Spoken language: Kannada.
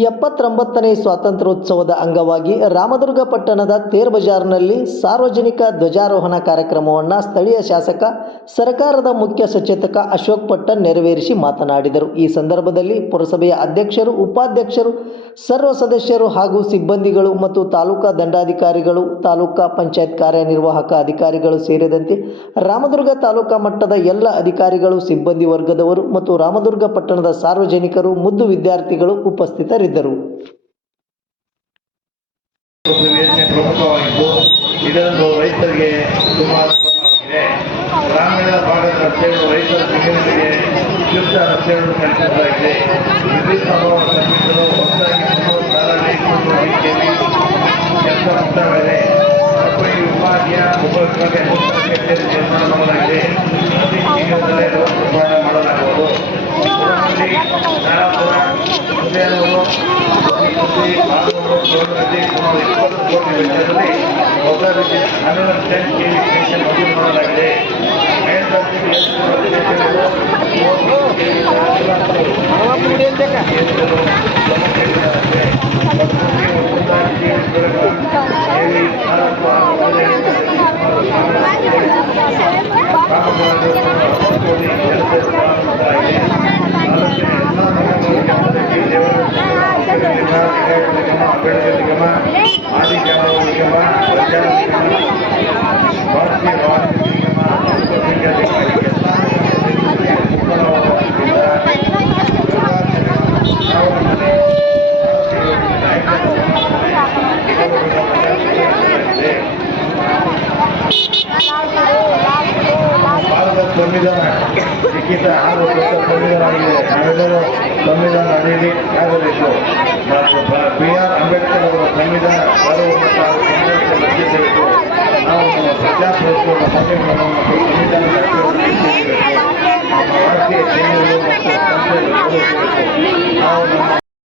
ಎಪ್ಪತ್ತೊಂಬತ್ತನೇ ಸ್ವಾತಂತ್ರ್ಯೋತ್ಸವದ ಅಂಗವಾಗಿ ರಾಮದುರ್ಗ ಪಟ್ಟಣದ ತೇರ್ ಬಜಾರ್ನಲ್ಲಿ ಸಾರ್ವಜನಿಕ ಧ್ವಜಾರೋಹಣ ಕಾರ್ಯಕ್ರಮವನ್ನು ಸ್ಥಳೀಯ ಶಾಸಕ, ಸರ್ಕಾರದ ಮುಖ್ಯ ಸಚೇತಕ ಅಶೋಕ್ ಪಟ್ಟಣ್ ನೆರವೇರಿಸಿ ಮಾತನಾಡಿದರು. ಈ ಸಂದರ್ಭದಲ್ಲಿ ಪುರಸಭೆಯ ಅಧ್ಯಕ್ಷರು, ಉಪಾಧ್ಯಕ್ಷರು, ಸರ್ವ ಸದಸ್ಯರು ಹಾಗೂ ಸಿಬ್ಬಂದಿಗಳು ಮತ್ತು ತಾಲೂಕಾ ದಂಡಾಧಿಕಾರಿಗಳು, ತಾಲೂಕಾ ಪಂಚಾಯತ್ ಕಾರ್ಯನಿರ್ವಾಹಕ ಅಧಿಕಾರಿಗಳು ಸೇರಿದಂತೆ ರಾಮದುರ್ಗ ತಾಲೂಕಾ ಮಟ್ಟದ ಎಲ್ಲ ಅಧಿಕಾರಿಗಳು, ಸಿಬ್ಬಂದಿ ವರ್ಗದವರು ಮತ್ತು ರಾಮದುರ್ಗ ಪಟ್ಟಣದ ಸಾರ್ವಜನಿಕರು, ಮುದ್ದು ವಿದ್ಯಾರ್ಥಿಗಳು ಉಪಸ್ಥಿತರಿದ್ದರು. ಇದೊಂದು ರೈತರಿಗೆ ಅನುಕೂಲವಾಗಿದೆ ಗ್ರಾಮೀಣ ಭಾಗದ ರಸ್ತೆಗಳು ರೈತರ ಉಪಯುಕ್ತ ರಸ್ತೆಗಳನ್ನು ಕಲ್ಪಿಸಲಾಗಿದೆ ವಿದ್ಯುತ್ ಕಲ್ಪಿಸಲು ಹೊಸದಾಗಿ ಕೆಲಸ ಕೋಟಿ ವೆಚ್ಚದಲ್ಲಿ ಹೊಸ ರೀತಿಯ ಹನ್ನೆರಡು ಟೆನ್ ಕೆ ವಿ ಸ್ಟೇಷನ್ ಮಂಜೂರು ಮಾಡಲಾಗಿದೆ ಮೇಲ್ದರ್ಜೆಗೆ ಎಷ್ಟು ಸಂವಿಧಾನ ಲಿಖಿತ ಆರು ವರ್ಷ ಸಂವಿಧಾನ ಆಗಿದೆ ನಾವೆಲ್ಲರೂ ಸಂವಿಧಾನ ಅಡಿಯಲ್ಲಿ ಆಗಬೇಕು. ಬಿ. ಆರ್. ಅಂಬೇಡ್ಕರ್ ಅವರ ಸಂವಿಧಾನ ರಕ್ಷಿಸಬೇಕು ನಾವು ಪ್ರಜಾಪ್ರಭುತ್ವದ ಮೌಲ್ಯಗಳನ್ನು ಸಂವಿಧಾನದ.